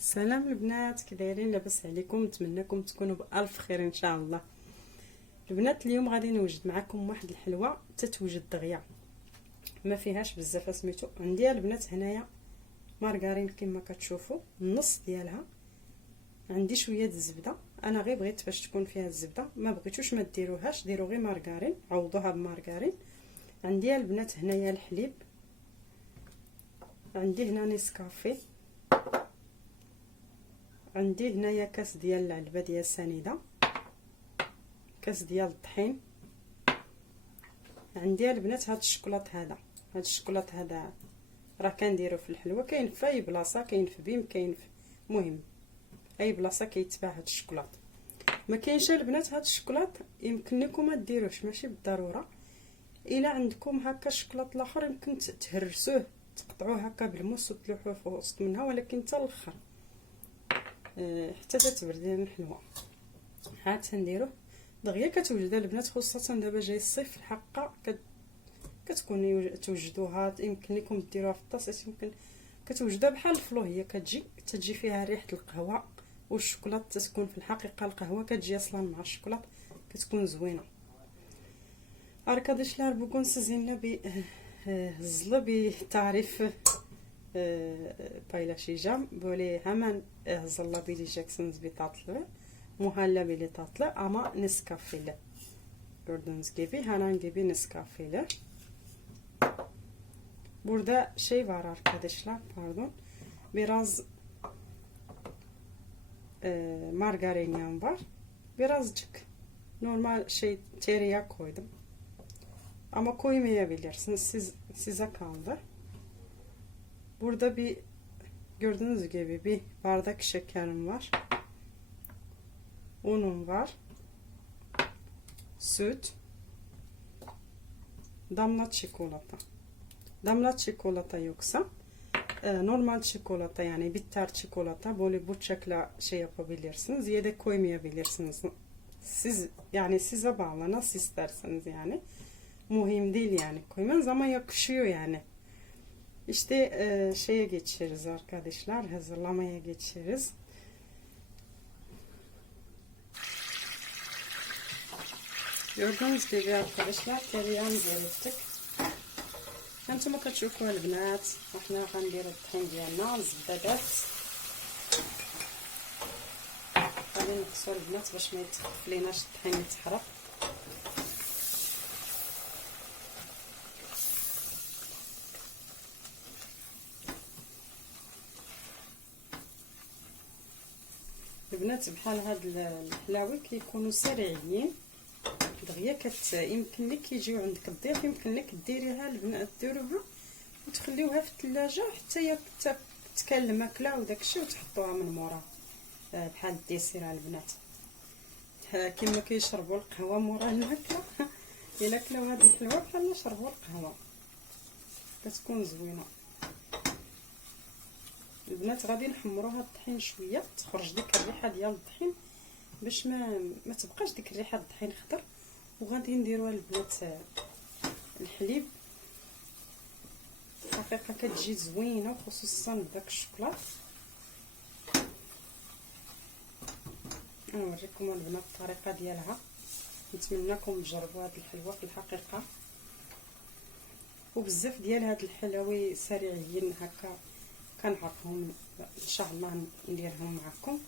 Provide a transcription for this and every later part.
سلام البنات، كي دايرين؟ لاباس عليكم؟ نتمنىكم تكونوا بالف خير ان شاء الله. البنات اليوم غادي نوجد معكم واحد الحلوه تتوجد دغيا، ما فيهاش بزاف. سميتو عندي البنات هنايا مارغرين كما كتشوفوا، النص ديالها عندي شويه د الزبده. انا غير بغيت باش تكون فيها الزبده، ما بغيتوش ما ديروهاش، ديروا غير مارغرين، عوضوها بمارغرين. عندي البنات هنايا الحليب، عندي هنا نسكافيه، عندي هنايا كاس ديال العلبه ديال السنيده، كاس ديال الطحين. عندي البنات هاد الشوكولات، هذا الشوكولات هذا راه كنديرو في الحلوه، كاين في اي بلاصه، كاين في بيم، كاين في مهم اي بلاصه كيتباع هاد الشوكولات. ما كاينش البنات هاد الشوكولات يمكن لكم ما ديروش، ماشي بالضروره. الا عندكم هكا الشوكولات الاخر يمكن تهرسوه، تقطعوه هكا بالموس وتلوحوه في وسط منها، ولكن حتى الاخر حتى تتبرد لنا الحلوه. عاد تنديروه دغيا كتوجد البنات، خاصه دابا جاي الصيف. الحقه كتكونوا توجدوها، يمكن لكم ديروها في الطاسات، يمكن كتوجدها بحال الفلو، هي تجي فيها ريحه القهوه والشوكولات. تكون في الحقيقه القهوه كتجي اصلا مع الشوكولات، كتكون زوينه. اركادش لار بوكون سزينا ب زلا بتعريف بايلا شيجام بولي همان زلا بيلي جاكسونز بتاطلع مهلا بلي تاطلع اما نسكافيه جوردنز جيبي هانا نجيبي نسكافيه burada şey var arkadaşlar, pardon, biraz margarin var, birazcık normal tereyağı koydum ama koymayabilirsiniz, size kaldı. Burada bir gördüğünüz gibi bir bardak şekerim var, unum var, süt, damla çikolata yoksa normal çikolata, yani bitter çikolata, böyle bu şekilde şey yapabilirsiniz, yedek koymayabilirsiniz. Siz yani size bağlı, nasıl isterseniz, yani mühim değil, yani koymanız ama yakışıyor yani. İşte şeye geçeriz arkadaşlar, hazırlamaya geçeriz. Gördüğünüz gibi arkadaşlar tereyağımızı erittik. هانتوما كتشوفوا البنات، احنا غنديروا الطحين ديالنا، الزبادات غادي نقصوا البنات باش ما يتخفليناش الطحين يتحرق. البنات بحال هاد الحلاوي كيكونوا سريعين دغيا، يمكن لك يجيو عندك الضيف، يمكن لك ديريها البنات، ديروها وتخليوها في الثلاجه حتى تكال الماكله وداكشي، وتحطوها من مورا بحال الديسير البنات، كما كيشربوا القهوه مورا الماكله. الا كلاو هاد الحلوه بحال شربوا القهوه، كتكون زوينه. البنات غادي نحمروا هاد الطحين شويه، تخرج ديك الريحه ديال الطحين باش ما تبقاش ديك الريحه الطحين خضر. وغادي نديروا البنات الحليب، حقيقه كتجي زوينه، وخصوصا بداك الشوكولات. نوريكم البنات الطريقه ديالها، نتمنىكم تجربوا هذه الحلوه في الحقيقه. وبزاف ديال هاد الحلاوي سريعين هكا كنعرفهم ان شاء الله نديرهم معكم،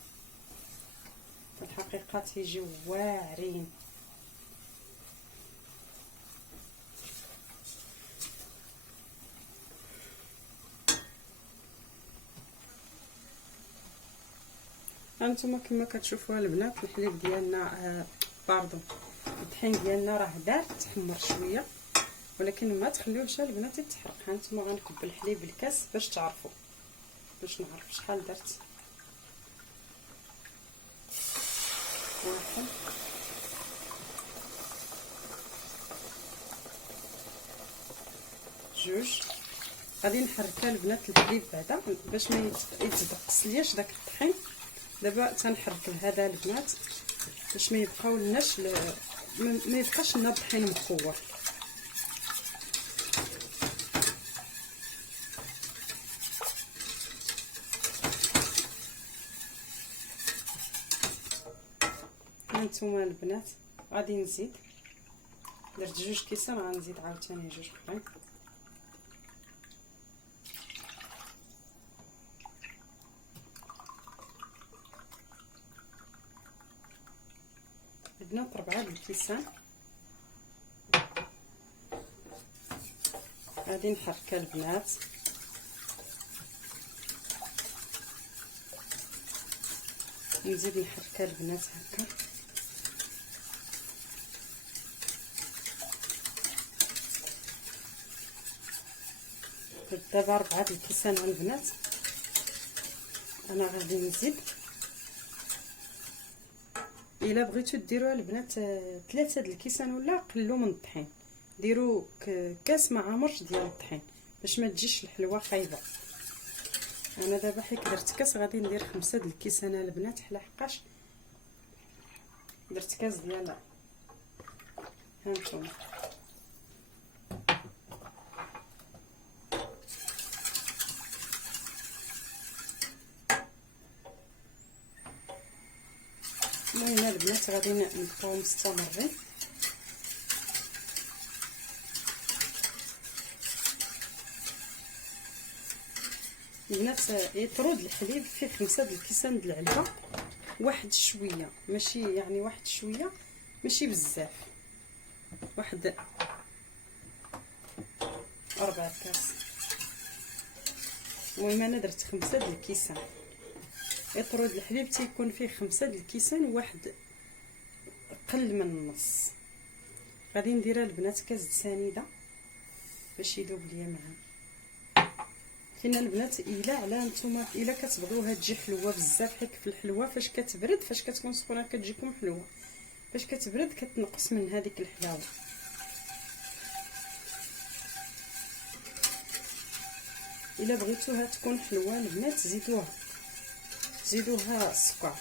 في الحقيقه تيجيو واعرين. هانتوما كما كتشوفوا البنات الحليب ديالنا باردون الطحين ديالنا راه دار تحمر شويه، ولكن ما تخليوهش البنات يتحرق. هانتوما غنكب الحليب بالكاس باش تعرفوا، باش نعرف شحال درت. واحد، جوج. غادي نحركها البنات الحليب بعدا باش ما يتدقسلياش داك الطحين. دابا تنحرك هذا البنات باش ما يبقاو لناش ما يبقاش لنا الطحين مخور. هانتوما البنات غادي نزيد، درت 2 كيسان غنزيد عاوتاني 2 اخرين. البنات 4 الكيسان. غادي نحركها البنات، نزيد نحركها البنات هكا. دابا 4 الكيسان البنات. انا غادي نزيد، الا بغيتو ديروها البنات 3 د الكيسان ولا قلوا من الطحين، ديروا كاس مع مرش ديال الطحين باش ما تجيش الحلوه خايبه. انا دابا حيت درت كاس غادي ندير 5 د الكيسان البنات، حلا حقاش درت كاس ديال هانتوما. المهم البنات غادي نبقاو مستمرين. البنات يطرود الحليب فيه 5 د الكيسان د العلبه، واحد شويه ماشي يعني واحد شويه ماشي بزاف، واحد 4 كاس. المهم انا درت 5 د الكيسان. يطرود الحليب تيكون فيه 5 د الكيسان، واحد قل من النص. غادي نديرها البنات كاس سنيده باش يذوب ليا معاه. كاين البنات الا على نتوما الا كتبغيوها تجي حلوه بزاف، حيت في الحلوه فاش كتبرد فاش كتكون سخونه كتجيكم حلوه، فاش كتبرد كتنقص من هذيك الحلاوه. الا بغيتوها تكون حلوه البنات زيدوها السكر،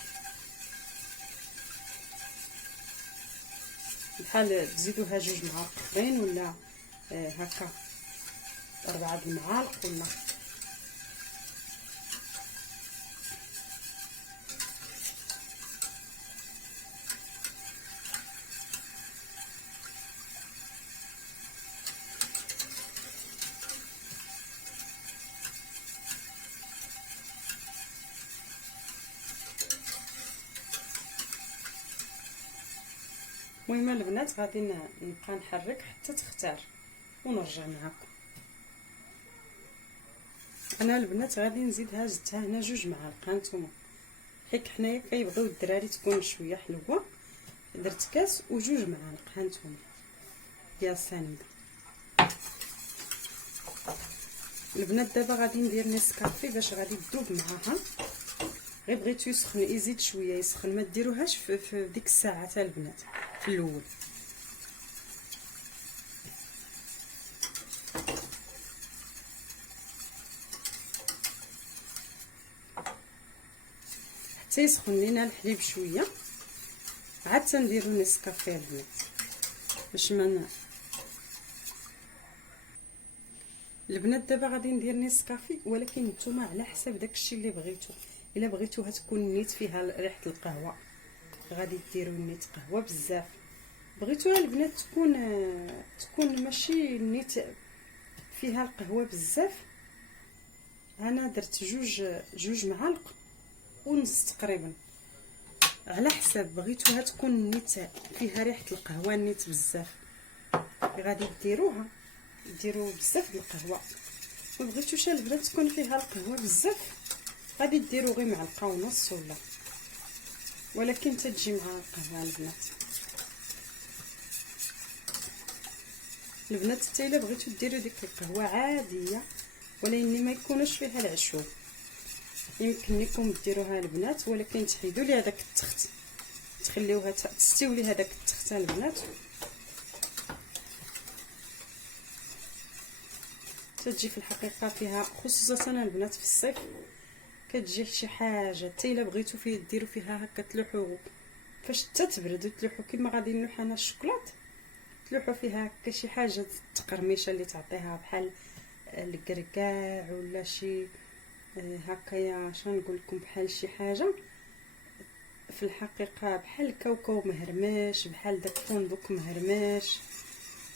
بحال تزيدوها 2 معالق اخرين ولا هكا 4 المعالق ولا. المهم البنات غادي نبقى نحرك حتى تختار ونرجع معكم. انا البنات غادي نزيدها، زدتها هنا 2 معالق هانتوما، حيت حنايا كيبغيو الدراري تكون شويه حلوه. درت كاس و2 معالق هانتوما ديال السنيده. البنات دابا غادي ندير نسكافي باش غادي تذوب معاها. غير بغيتو يسخن يزيد شويه يسخن، ما ديروهاش في ديك الساعه تاع البنات في الاول. حتى يسخن لينا الحليب شويه عاد تنديرو نسكافيه البنات باش ما البنات. دابا غادي ندير نسكافي، ولكن نتوما على حساب داكشي اللي بغيتو. الا بغيتوها تكون نيت فيها ريحه القهوه غادي ديروا نيت قهوه بزاف. بغيتوها البنات تكون ماشي نيت فيها القهوه بزاف، انا درت 2 معالق ونص تقريبا، على حساب. بغيتوها تكون نيت فيها ريحه القهوه نيت بزاف غادي ديروا بزاف د القهوه. ما بغيتوش البنات تكون فيها القهوه بزاف غادي ديروا غير معلقه ونص ولا، ولكن تتجي مع القهوه البنات. البنات حتى الا بغيتو ديروا ديك القهوه عاديه ولكن ما يكونش فيها العشوب، يمكن لكم ديروها البنات، ولكن تحيدوا لي هذاك التخت، تخليوها تستوي هذاك التخت البنات. تجي في الحقيقه فيها خصوصا البنات في الصيف كتجي شي حاجه حتى الا بغيتو فيه ديروا فيها هكا تلوحوا فاش تتبرد تلوحوا كيما غادي نلوح انا الشوكولات، تلوحوا فيها هكا شي حاجه تقرميشه اللي تعطيها بحال الكركاع ولا شي هكايا. شنو نقول لكم، بحال شي حاجه في الحقيقه بحال الكاوكاو مهرمش، بحال داك الفندق مهرمش،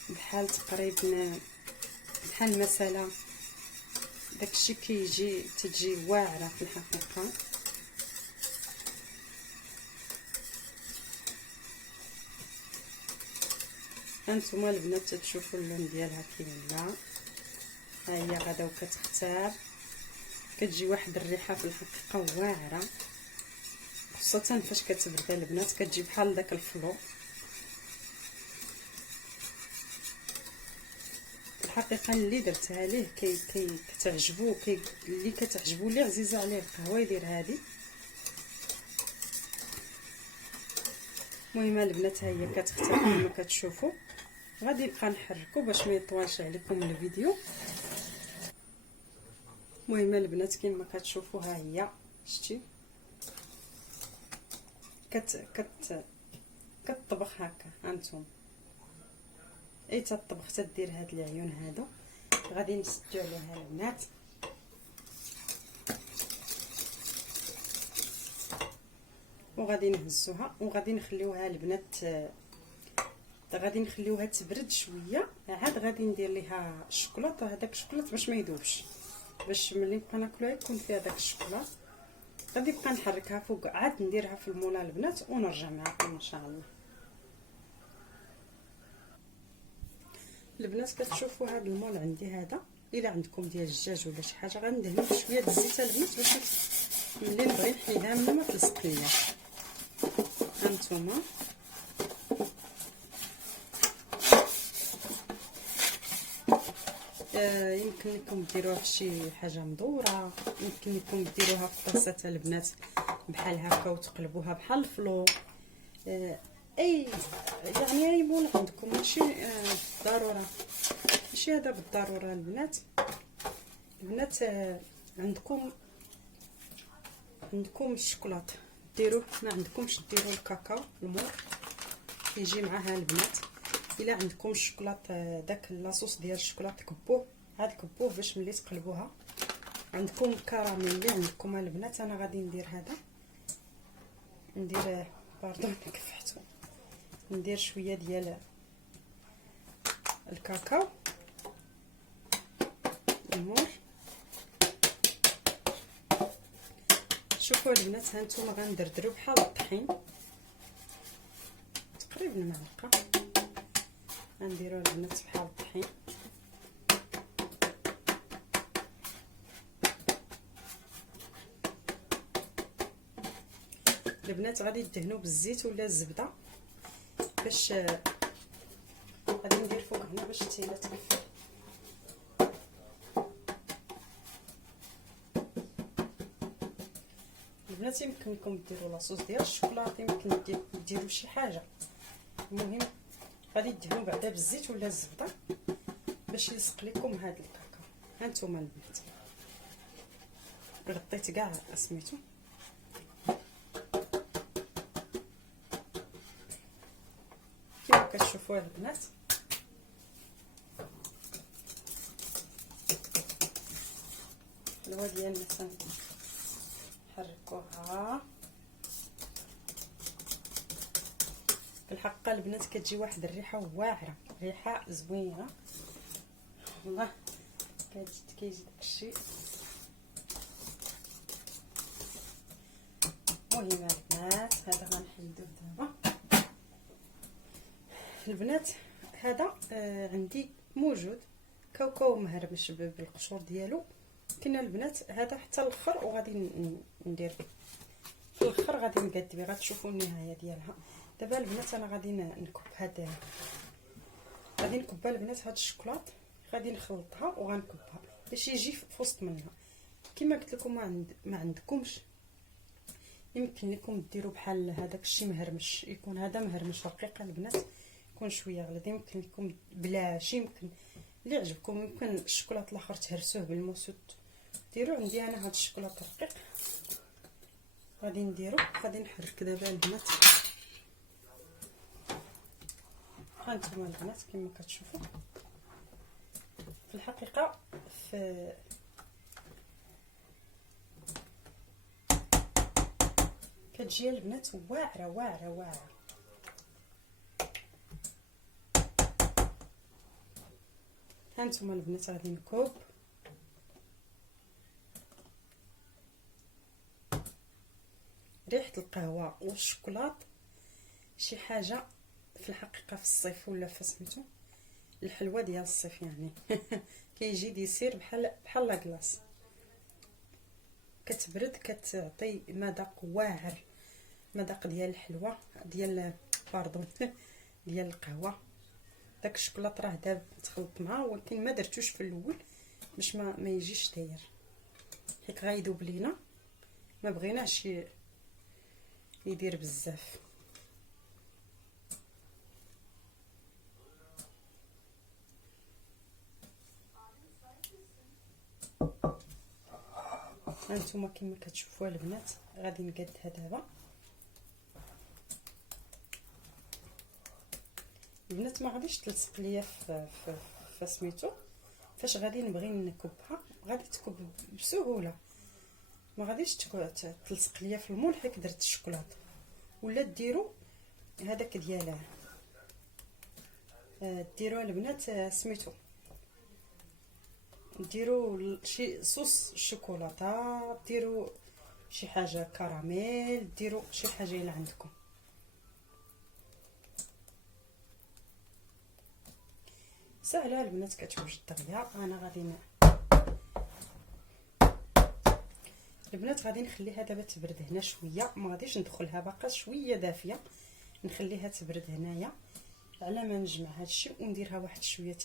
بحال تقريبا بحال المساله داكشي تجي واعره في الحقيقه. هانتوما البنات تشوفوا اللون ديالها كي ولا، ها هي غدا وكتختار، كتجي واحد الريحه في الحقيقه واعره، خاصه فاش كتبرد البنات كتجي بحال داك الفلو. الحقيقه اللي درتها ليه كتعجبو، اللي كتعجبو اللي عزيزه عليه القهوه يدير هذه. المهم البنات ها هي كتختار كما كتشوفوا. غادي نبقى نحركو باش ما يطولش عليكم الفيديو. المهم البنات كما كتشوفوا ها هي شتي كتطبخ هكا. هانتوما اي تطبخ تدير هاد العيون هادو. غادي نسدو عليها البنات، وغادي نهزوها وغادي نخليوها البنات، غادي نخليوها تبرد شويه. عاد غادي ندير ليها الشوكولاط، هذاك الشوكولاط باش ما يذوبش، باش ملي نبقى ناكلوها يكون فيها داك الشوكولاط. غادي نبقى نحركها فوق، عاد نديرها في المولا البنات ونرجع معكم ان شاء الله. البنات كتشوفوا هذا المول عندي هذا، الا عندكم ديال الدجاج ولا شي حاجه غندهنو بشويه د الزيت البنات باش ملي نبغي نحيدها منها ما تلصق ليا. هانتوما يمكن لكم ديروها في شي حاجه مدوره، يمكن لكم ديروها في طاسه البنات بحال هكا وتقلبوها بحال الفلو. اي يعني اي مول عندكم، ماشي بالضروره، ماشي هذا بالضروره البنات. عندكم الشوكولاط ديروه، ما عندكمش ديروا الكاكاو المور كيجي معاها البنات. الا عندكم الشوكولاط داك لاصوص ديال الشوكولاط كبوه، عاد كبوه باش ملي تقلبوها. عندكم الكراميل اللي عندكم البنات. انا غادي ندير هذا، ندير باردون كفحتو، ندير شويه ديال الكاكاو المور. شوفوا البنات هانتوما غندردرو بحال الطحين تقريبا معلقه، غنديرو البنات بحال الطحين. البنات غادي يدهنوا بالزيت ولا الزبده باش غادي ندير فوق هنا باش التيله تقفل. البنات يمكن لكم ديروا لاصوص ديال الشوكولاط، يمكن ديروا شي حاجه. المهم غادي تدهنوا بعدا بالزيت ولا الزبده باش يلصق لكم هذا الكاكاو. هانتوما البنات غطيت كاع سميتو. كيما كتشوفوا البنات الوا ديالنا نحركوها. في الحقيقه البنات كتجي واحد الريحه واعره، ريحه زوينه والله. كيجي داكشي. المهم البنات هذا غنحيدوه دابا. البنات هذا عندي موجود كاوكاو مهرمش بالقشور ديالو. كاين البنات هذا حتى الاخر، وغادي ندير في الاخر غادي نقاد بيه، غتشوفوا النهايه ديالها. دابا البنات انا غادي نكب غادي نكبها البنات هاد الشوكولاط، غادي نخلطها وغنكبها باش يجي في وسط منها. كما قلت لكم ما عندكمش يمكن لكم ديروا بحال هذاك الشيء مهرمش، يكون هذا مهرمش رقيق البنات، يكون شويه غليظ. يمكن لكم بلاش، يمكن اللي عجبكم. يمكن الشوكولاط الاخر تهرسوه بالموسود ديروا. عندي انا هذا الشوكولاط رقيق غادي نديرو. غادي نحرك دابا البنات. هانتوما البنات كما كتشوفوا في الحقيقه كتجي البنات واعره واعره واعره. هانتوما البنات غادي نكوب ريحه القهوه والشوكولاط شي حاجه في الحقيقه في الصيف ولا في سميتو الحلوه ديال الصيف يعني. كيجي ديسير بحال لاكلاص، كتبرد كتعطي مذاق واعر، مذاق ديال الحلوه ديال باردون ديال القهوه. داك الشوكولاط راه داب تخلط معاه، ولكن ما درتوش في الاول باش ما يجيش داير، حيت غايذوب لينا، ما بغيناش يدير بزاف. هانتوما كما كتشوفوا البنات غادي نقادها دابا. البنات ما غاديش تلصق ليا في سميتو، فاش غادي نبغي نكبها غادي تكب بسهوله، ما غاديش تلصق ليا في المول حيت درت الشوكولاط. ولا ديروا هذاك ديال ديروا البنات سميتو ديروا شي صوص الشوكولاته، ديروا شي حاجه كراميل، ديروا شي حاجه اللي عندكم. سهله البنات كتوجد دغيا. انا غادي البنات غادي نخليها دابا تبرد هنا شويه، ما غاديش ندخلها باقا شويه دافيه، نخليها تبرد هنايا على ما نجمع هادشي ونديرها واحد شويه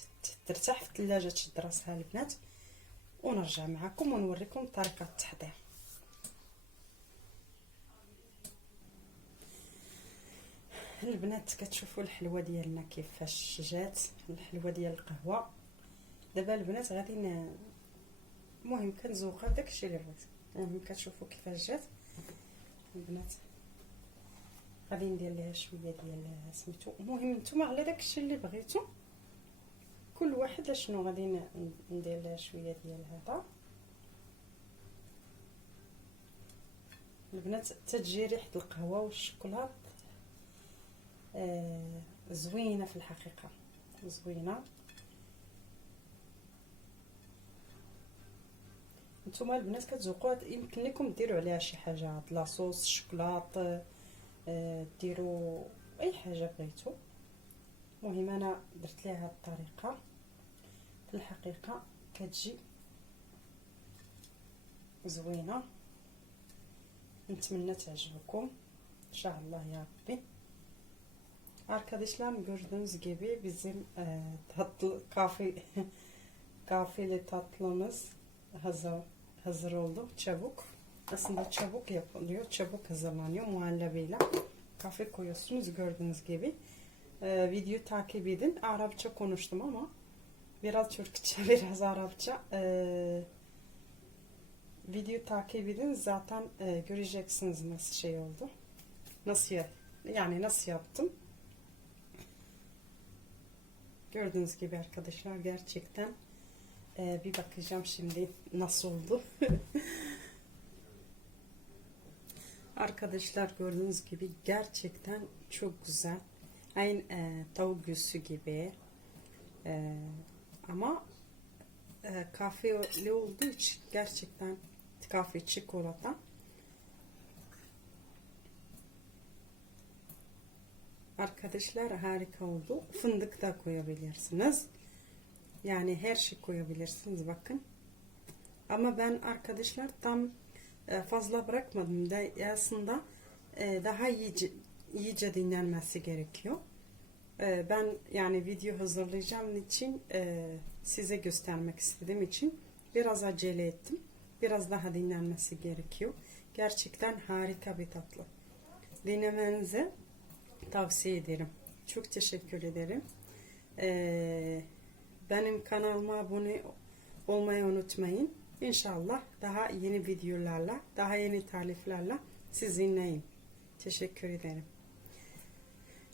ترتاح في الثلاجه تشد راسها البنات، ونرجع معكم ونوريكم طريقه التحضير. البنات كتشوفوا الحلوه ديالنا كيفاش جات، الحلوه ديال القهوه. دابا البنات غادي المهم كنزوقها داكشي اللي بغيت. المهم كتشوفوا كيفاش جات البنات. غادي ندير ليها شويه ديال سميتو، المهم نتوما على داكشي اللي بغيتو، كل واحد شنو غادي ندير لها شويه ديال هذا البنات. تتجي ريحه القهوه والشوكولاط زوينه في الحقيقه، زوينه. نتوما البنات كتذوقوها، يمكن لكم ديروا عليها شي حاجه لاصوص الشوكولاط، ديروا اي حاجه بغيتو. المهم انا درت ليها هذه الطريقه، في الحقيقه كتجي زوينه. نتمنى تعجبكم ان شاء الله يا ربي. Arkadaşlar gördüğünüz gibi bizim tatlı kahveli tatlımız hazır oldu. Çabuk, aslında çabuk yapılıyor, çabuk hazırlanıyor. Muhallebiyle kahve koyuyorsunuz gördüğünüz gibi. Videoyu takip edin. Arapça konuştum ama biraz Türkçe, biraz Arapça. Videoyu takip edin, zaten göreceksiniz nasıl şey oldu, nasıl yani nasıl yaptım. Gördüğünüz gibi arkadaşlar gerçekten bir bakacağım şimdi nasıl oldu. Arkadaşlar gördüğünüz gibi gerçekten çok güzel. Aynı tavuk göğsü gibi. Ama kahveli olduğu için gerçekten kahve çikolata. Arkadaşlar harika oldu. Fındık da koyabilirsiniz. Yani her şey koyabilirsiniz bakın. Ama ben arkadaşlar tam fazla bırakmadım da aslında daha iyice dinlenmesi gerekiyor. Ben yani video hazırlayacağım için size göstermek istediğim için biraz acele ettim. Biraz daha dinlenmesi gerekiyor. Gerçekten harika bir tatlı. Denemenizi tavsiye ederim. Çok teşekkür ederim. Benim kanalıma abone olmayı unutmayın. İnşallah daha yeni videolarla, daha yeni tariflerle sizinleyim. Teşekkür ederim.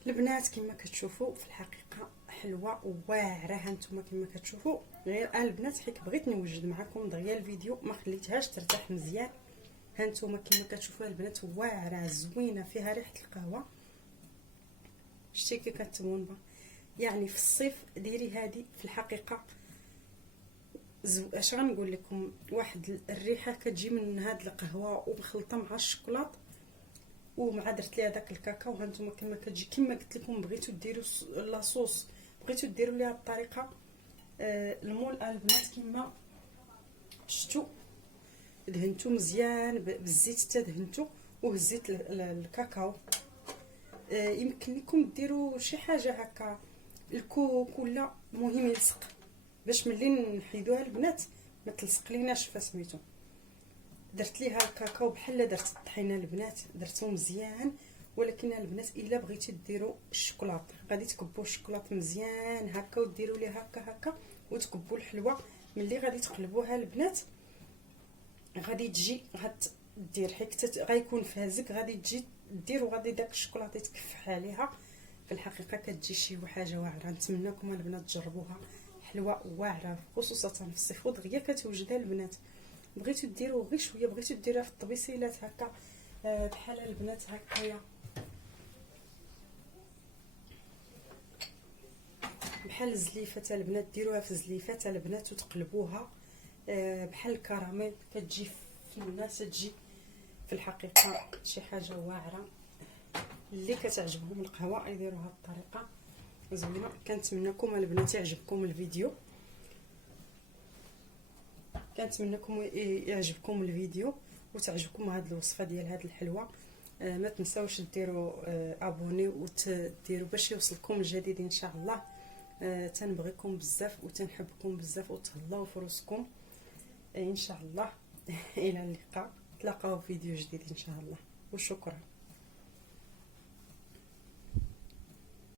البنات كما كتشوفوا في الحقيقه حلوه وواعره. هانتوما كما كتشوفوا غير البنات حيت بغيت نوجد معكم دغيا الفيديو ما خليتهاش ترتاح مزيان ها نتوما كما كتشوفوا البنات واعره زوينه فيها ريحه القهوه. شتي كي كتمون يعني في الصيف ديري هذه في الحقيقه اش غنقول لكم، واحد الريحه كتجي من هاد القهوه ومخلطه مع الشوكولاط ومع درت ليها داك الكاكاو. ها نتوما كما كتجي كما قلت لكم، بغيتو ديروا لاصوص بغيتو ديروا ليها الطريقه المول البنات كما شفتوا دهنتو مزيان بالزيت حتى دهنتو وهزيت الكاكاو. يمكن لكم ديروا شي حاجه هكا الكوك ولا مهم يلصق باش ملي نحيدوها البنات ما تلصق ليناش فسميتو. درت ليها الكاكاو بحال درت الطحينه البنات، درتو مزيان. ولكن البنات الا بغيتي ديروا الشوكولاط غادي تكبوا الشوكولاط مزيان هكا وديروا ليه هكا وتكبوا الحلوه. ملي غادي تقلبوها البنات غادي تجي غدير حيت غيكون فازك، غادي تجي دير وغادي داك الشوكولاط يتكفح عليها. في الحقيقه كتجي شي حاجه واعره. نتمنىكم البنات تجربوها، حلوه واعره خصوصا في الصيف ودغيا كتوجدها البنات. بغيتو ديروا غير شويه، بغيتو ديروها في الطبيسيلات هكا بحال البنات هكايا بحال الزليفه البنات، ديروها في الزليفه البنات وتقلبوها بحال الكراميل كتجي في الناس، تجي في الحقيقه شي حاجه واعره. اللي كتعجبهم القهوه يديروها بطريقه زوينه. كنتمنىكم البنات يعجبكم الفيديو، كنتمنىكم يعجبكم الفيديو وتعجبكم هذه الوصفه ديال هذه الحلوه. ما تنساوش ديروا ابوني وتديروا باش يوصلكم الجديد ان شاء الله. تنبغيكم بزاف وتنحبكم بزاف وتهلاو في روسكم ان شاء الله. الى اللقاء، تلاقاو في فيديو جديد ان شاء الله، وشكرا.